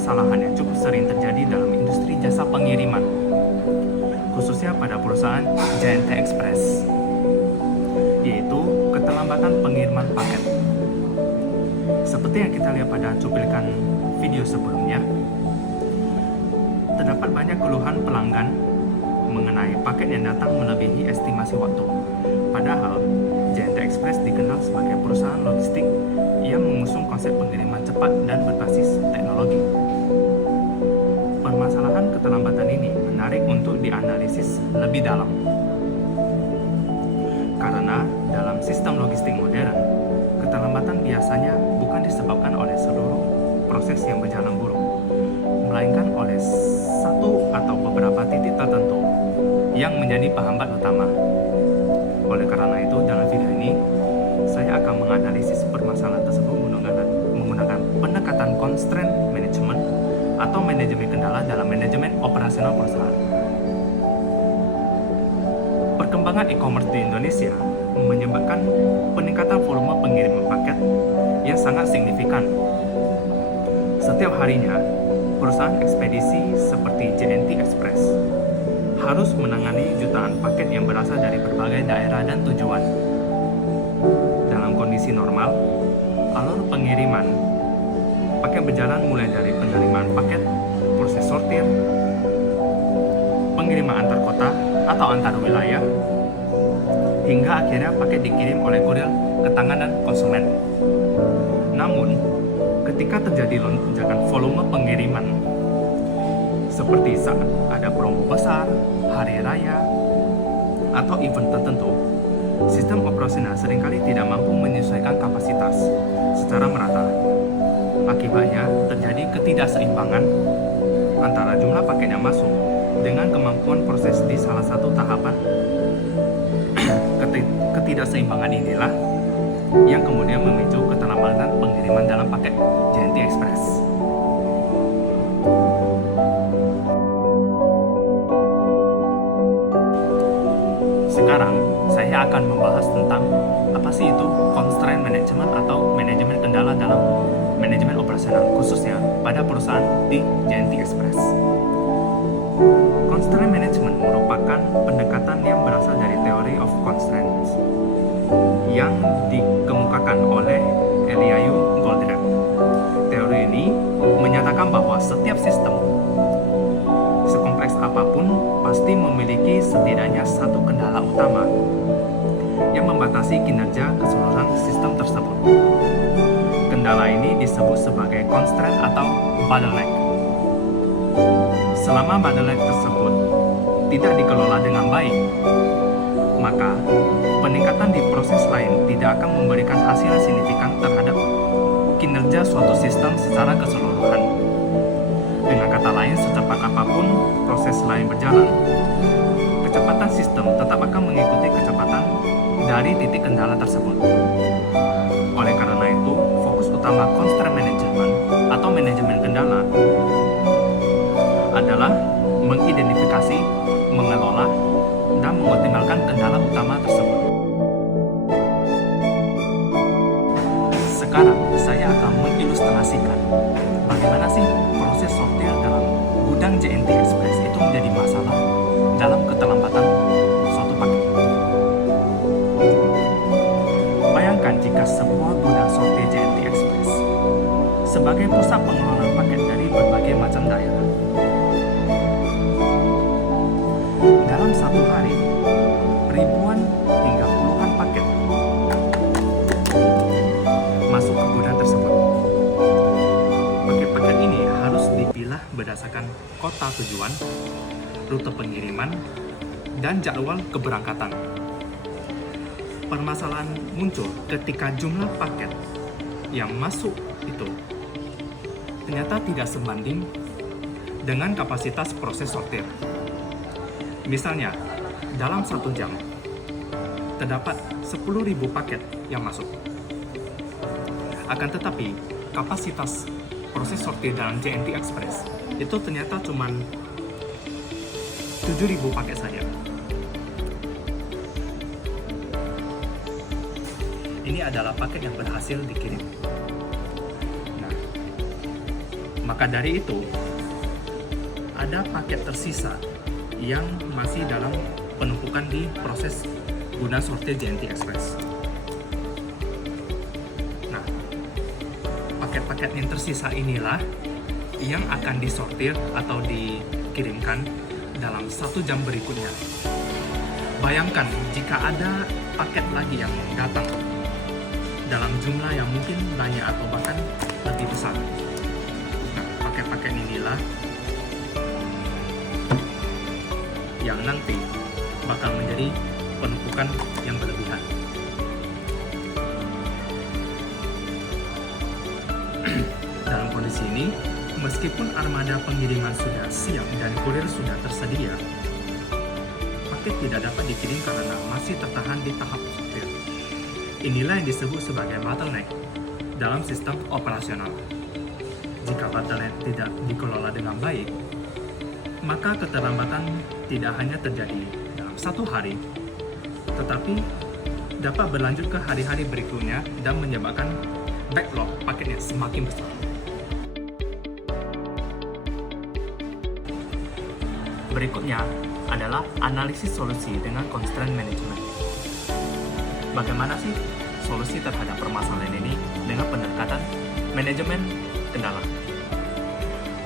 permasalahan yang cukup sering terjadi dalam industri jasa pengiriman, khususnya pada perusahaan JNT Express, yaitu keterlambatan pengiriman paket. Seperti yang kita lihat pada cuplikan video sebelumnya, terdapat banyak keluhan pelanggan mengenai paket yang datang melebihi estimasi waktu. Padahal, JNT Express dikenal sebagai perusahaan logistik yang mengusung konsep pengiriman cepat dan berbasis teknologi. Permasalahan keterlambatan ini menarik untuk dianalisis lebih dalam. Karena dalam sistem logistik modern, keterlambatan biasanya bukan disebabkan oleh seluruh proses yang berjalan buruk, melainkan oleh satu atau beberapa titik tertentu yang menjadi penghambat utama. Oleh karena itu, dalam video ini, saya akan menganalisis permasalahan tersebut menggunakan pendekatan constraint management atau manajemen kendala dalam manajemen operasional perusahaan. Perkembangan e-commerce di Indonesia menyebabkan peningkatan volume pengiriman paket yang sangat signifikan. Setiap harinya, perusahaan ekspedisi seperti JNT Express harus menangani jutaan paket yang berasal dari berbagai daerah dan tujuan. Dalam kondisi normal, alur pengiriman paket berjalan mulai dari penerimaan paket, proses sortir, pengiriman antar kota atau antar wilayah, hingga akhirnya paket dikirim oleh kurir ke tangan dan konsumen. Namun, ketika terjadi lonjakan volume pengiriman, seperti saat ada promo besar, hari raya, atau event tertentu, sistem operasional seringkali tidak mampu menyesuaikan kapasitas secara merata. Akibatnya, terjadi ketidakseimbangan antara jumlah paket yang masuk dengan kemampuan proses di salah satu tahapan. Ketidakseimbangan inilah yang kemudian memicu keterlambatan pengiriman dalam paket JNT Express. Sekarang, saya akan membahas tentang apa sih itu constraint management atau manajemen kendala dalam manajemen operasional, khususnya pada perusahaan di JNT Express. Constraint management merupakan pendekatan yang berasal dari theory of constraints yang dikemukakan oleh Eliyahu Goldratt. Teori ini menyatakan bahwa setiap sistem, sekompleks apapun, pasti memiliki setidaknya satu kendala utama yang membatasi kinerja keseluruhan sistem tersebut. Kendala ini disebut sebagai constraint atau bottleneck. Selama bottleneck tersebut tidak dikelola dengan baik, maka peningkatan di proses lain tidak akan memberikan hasil yang signifikan terhadap kinerja suatu sistem secara keseluruhan. Dengan kata lain, secepat apapun proses lain berjalan, kecepatan sistem tetap akan mengikuti kecepatan dari titik kendala tersebut. Oleh karena itu, fokus utama constraint management atau manajemen kendala adalah mengidentifikasi, mengelola, dan mengoptimalkan kendala utama tersebut. Sekarang, saya akan mengilustrasikan bagaimana sih proses sortir dalam gudang JNT Express itu menjadi masalah dalam keterlambatan suatu paket. Bayangkan jika sebuah gudang sortir JNT Express sebagai pusat pengelolaan paket dari berbagai macam daerah. Dalam satu hari, ribuan hingga puluhan paket masuk ke gudang tersebut. Paket-paket ini harus dipilah berdasarkan kota tujuan, rute pengiriman, dan jadwal keberangkatan. Permasalahan muncul ketika jumlah paket yang masuk itu ternyata tidak sebanding dengan kapasitas proses sortir. Misalnya, dalam 1 jam, terdapat 10.000 paket yang masuk. Akan tetapi, kapasitas proses sortir dalam JNT Express itu ternyata cuma 7.000 paket saja. Ini adalah paket yang berhasil dikirim. Nah, Maka dari itu, ada paket tersisa yang masih dalam penumpukan di proses guna sortir JNT Express. Nah, paket-paket yang tersisa inilah yang akan disortir atau dikirimkan dalam 1 jam berikutnya. Bayangkan jika ada paket lagi yang datang dalam jumlah yang mungkin banyak atau bahkan lebih besar. Nah, paket-paket inilah yang nanti bakal menjadi penumpukan yang berlebihan. Dalam kondisi ini, meskipun armada pengiriman sudah siap dan kurir sudah tersedia, paket tidak dapat dikirim karena masih tertahan di tahap sortir. Inilah yang disebut sebagai bottleneck dalam sistem operasional. Jika bottleneck tidak dikelola dengan baik, maka keterlambatan tidak hanya terjadi dalam 1 hari, tetapi dapat berlanjut ke hari-hari berikutnya dan menyebabkan backlog paketnya semakin besar. Berikutnya adalah analisis solusi dengan constraint management. Bagaimana sih solusi terhadap permasalahan ini dengan pendekatan manajemen kendala?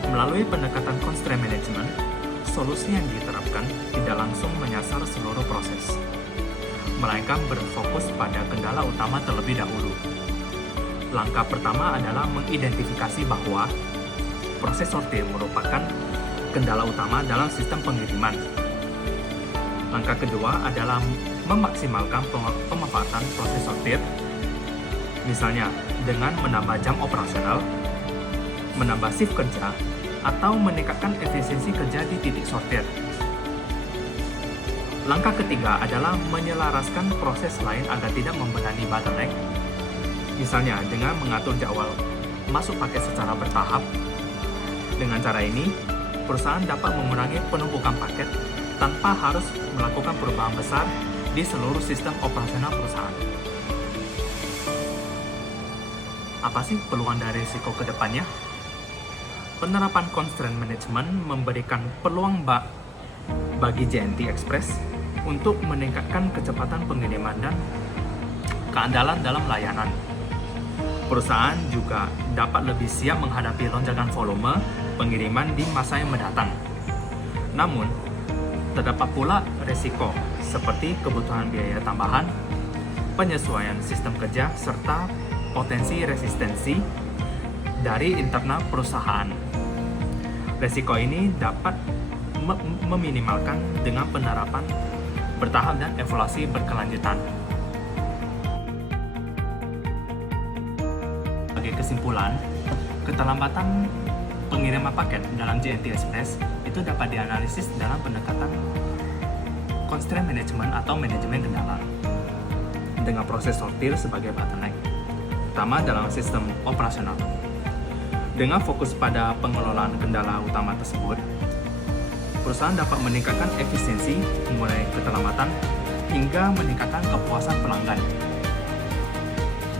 Melalui pendekatan constraint management, solusi yang diterapkan tidak langsung menyasar seluruh proses, melainkan berfokus pada kendala utama terlebih dahulu. Langkah pertama adalah mengidentifikasi bahwa proses sortir merupakan kendala utama dalam sistem pengiriman. Langkah kedua adalah memaksimalkan pemanfaatan proses sortir, misalnya dengan menambah jam operasional, menambah shift kerja, atau meningkatkan efisiensi kerja di titik sortir. Langkah ketiga adalah menyelaraskan proses lain agar tidak membebani bottleneck, misalnya dengan mengatur jadwal masuk paket secara bertahap. Dengan cara ini, perusahaan dapat mengurangi penumpukan paket tanpa harus melakukan perubahan besar di seluruh sistem operasional perusahaan. Apa sih peluang dan risiko ke depannya? Penerapan constraint management memberikan peluang bagi JNT Express untuk meningkatkan kecepatan pengiriman dan keandalan dalam layanan. Perusahaan juga dapat lebih siap menghadapi lonjakan volume pengiriman di masa yang mendatang. Namun, terdapat pula risiko seperti kebutuhan biaya tambahan, penyesuaian sistem kerja, serta potensi resistensi dari internal perusahaan. Risiko ini dapat meminimalkan dengan penerapan bertahap dan evaluasi berkelanjutan. Sebagai kesimpulan, keterlambatan pengiriman paket dalam JNT Express itu dapat dianalisis dalam pendekatan constraint management atau manajemen kendala dengan proses sortir sebagai bottleneck utama dalam sistem operasional. Dengan fokus pada pengelolaan kendala utama tersebut, perusahaan dapat meningkatkan efisiensi, mengurangi keterlambatan, hingga meningkatkan kepuasan pelanggan.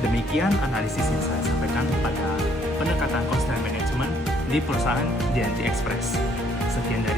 Demikian analisis yang saya sampaikan pada pendekatan constraint management di perusahaan JNT Express. Sekian dari